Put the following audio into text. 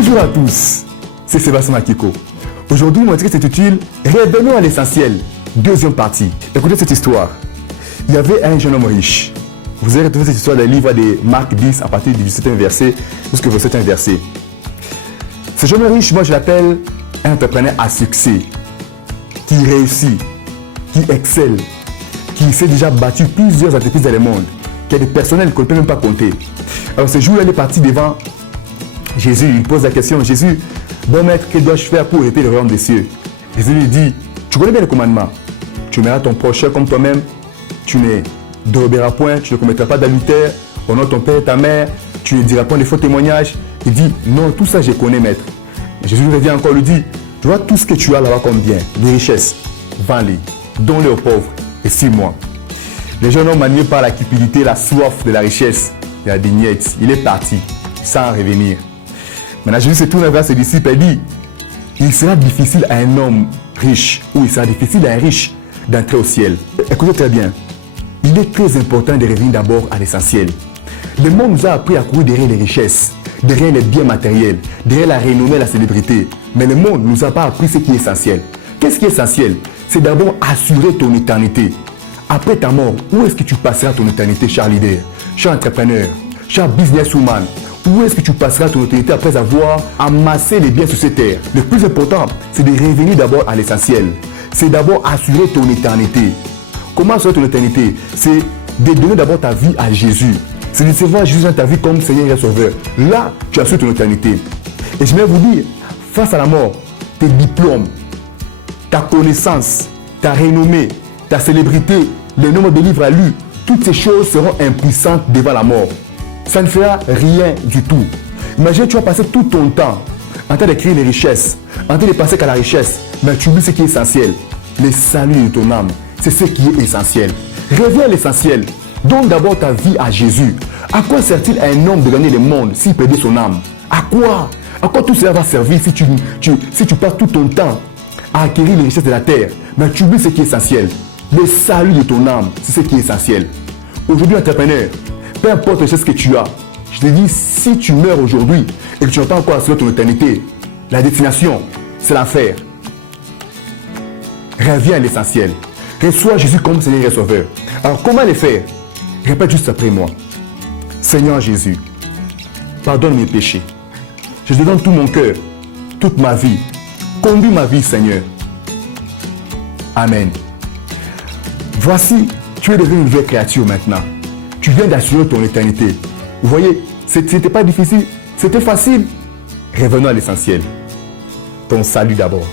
Bonjour à tous, c'est Sébastien Makiko. Aujourd'hui, mon titre s'intitule Revenons à l'essentiel, deuxième partie. Écoutez cette histoire. Il y avait un jeune homme riche. Vous avez retrouvé cette histoire dans le livre de Marc 10 à partir du 17e verset jusqu'au 27e verset. Ce jeune homme riche, moi je l'appelle un entrepreneur à succès, qui réussit, qui excelle, qui s'est déjà battu plusieurs entreprises dans le monde, qui a des personnels qu'on ne peut même pas compter. Alors ce jour-là, il est parti devant Jésus, il pose la question, Jésus, bon maître, que dois-je faire pour hériter le royaume des cieux? Jésus lui dit, tu connais bien le commandement, tu aimeras ton prochain comme toi-même, tu ne déroberas point, tu ne commettras pas d'adultère, honore ton père et ta mère, tu ne diras point de faux témoignages. Il dit, non, tout ça je connais maître. Jésus lui revient encore, lui dit, tu vois tout ce que tu as là-bas comme bien, des richesses, vends-les, donne-les aux pauvres et suis-moi. Le jeune homme animé par la cupidité, la soif de la richesse, de la dignité, il est parti sans revenir. Maintenant, Jésus se tourne vers ses disciples et dit, il sera difficile à un homme riche, ou il sera difficile à un riche d'entrer au ciel. Écoutez très bien, il est très important de revenir d'abord à l'essentiel. Le monde nous a appris à courir derrière les richesses, derrière les biens matériels, derrière la renommée, la célébrité. Mais le monde ne nous a pas appris ce qui est essentiel. Qu'est-ce qui est essentiel? C'est d'abord assurer ton éternité. Après ta mort, où est-ce que tu passeras ton éternité, cher leader, cher entrepreneur, cher businesswoman? Où est-ce que tu passeras ton éternité après avoir amassé les biens sur cette terre? Le plus important, c'est de revenir d'abord à l'essentiel. C'est d'abord assurer ton éternité. Comment assurer ton éternité? C'est de donner d'abord ta vie à Jésus. C'est de recevoir Jésus dans ta vie comme Seigneur et Sauveur. Là, tu assures ton éternité. Et je vais vous dire, face à la mort, tes diplômes, ta connaissance, ta renommée, ta célébrité, le nombre de livres à lire, toutes ces choses seront impuissantes devant la mort. Ça ne fera rien du tout. Imagine, tu vas passer tout ton temps en train d'écrire les richesses, en train de passer qu'à la richesse, mais tu oublies ce qui est essentiel. Le salut de ton âme, c'est ce qui est essentiel. Reviens à l'essentiel. Donne d'abord ta vie à Jésus. À quoi sert-il à un homme de gagner le monde s'il perdait son âme? À quoi? À quoi tout cela va servir si tu passes tout ton temps à acquérir les richesses de la terre, mais tu oublies ce qui est essentiel? Le salut de ton âme, c'est ce qui est essentiel. Aujourd'hui, entrepreneur, peu importe ce que tu as, je te dis, si tu meurs aujourd'hui et que tu n'as pas encore assuré ton éternité, la destination, c'est l'enfer. Reviens à l'essentiel. Reçois Jésus comme Seigneur et Sauveur. Alors, comment le faire? Répète juste après moi. Seigneur Jésus, pardonne mes péchés. Je te donne tout mon cœur, toute ma vie. Conduis ma vie, Seigneur. Amen. Voici, tu es devenu une nouvelle créature maintenant. Tu viens d'assurer ton éternité. Vous voyez, c'était pas difficile, c'était facile. Revenons à l'essentiel. Ton salut d'abord.